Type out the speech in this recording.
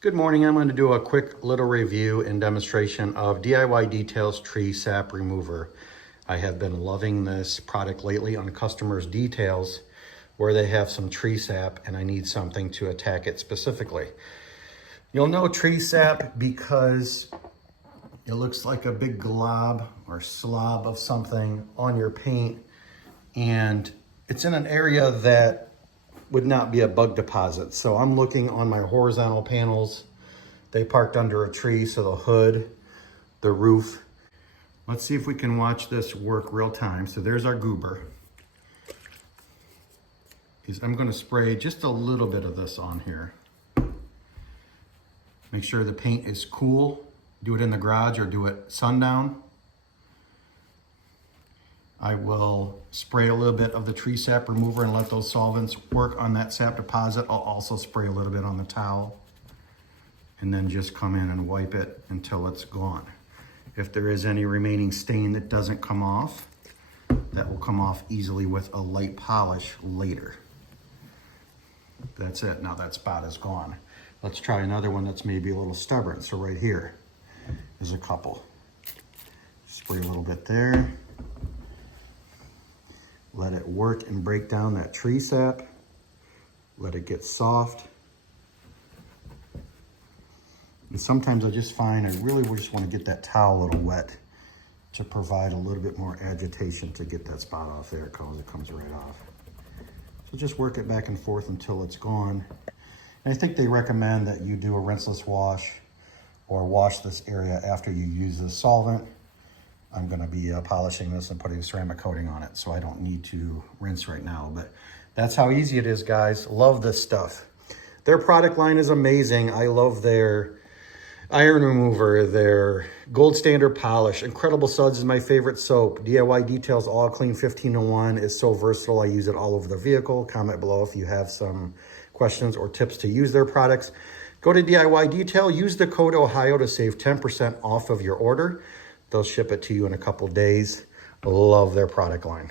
Good morning. I'm going to do a quick little review and demonstration of DIY DETAIL Tree Sap Remover. I have been loving this product lately on customers' details where they have some tree sap and I need something to attack it specifically. You'll know tree sap because it looks like a big glob or slob of something on your paint, and it's in an area that would not be a bug deposit. So I'm looking on my horizontal panels. They parked under a tree, so the hood, the roof. Let's see if we can watch this work real time. So there's our goober. I'm gonna spray just a little bit of this on here. Make sure the paint is cool. Do it in the garage or do it sundown. I will spray a little bit of the tree sap remover and let those solvents work on that sap deposit. I'll also spray a little bit on the towel and then just come in and wipe it until it's gone. If there is any remaining stain that doesn't come off, that will come off easily with a light polish later. That's it. Now that spot is gone. Let's try another one that's maybe a little stubborn. So right here is a couple. Spray a little bit there. Let it work and break down that tree sap. Let it get soft. And sometimes I just find I really just want to get that towel a little wet to provide a little bit more agitation to get that spot off there because it comes right off. So just work it back and forth until it's gone. And I think they recommend that you do a rinseless wash or wash this area after you use the solvent. I'm going to be polishing this and putting a ceramic coating on it, so I don't need to rinse right now. But that's how easy it is, guys. Love this stuff. Their product line is amazing. I love their iron remover, their gold standard polish. Incredible Suds is my favorite soap. DIY Details All Clean 1501 is so versatile. I use it all over the vehicle. Comment below if you have some questions or tips to use their products. Go to DIY Detail. Use the code OHIO to save 10% off of your order. They'll ship it to you in a couple days. Love their product line.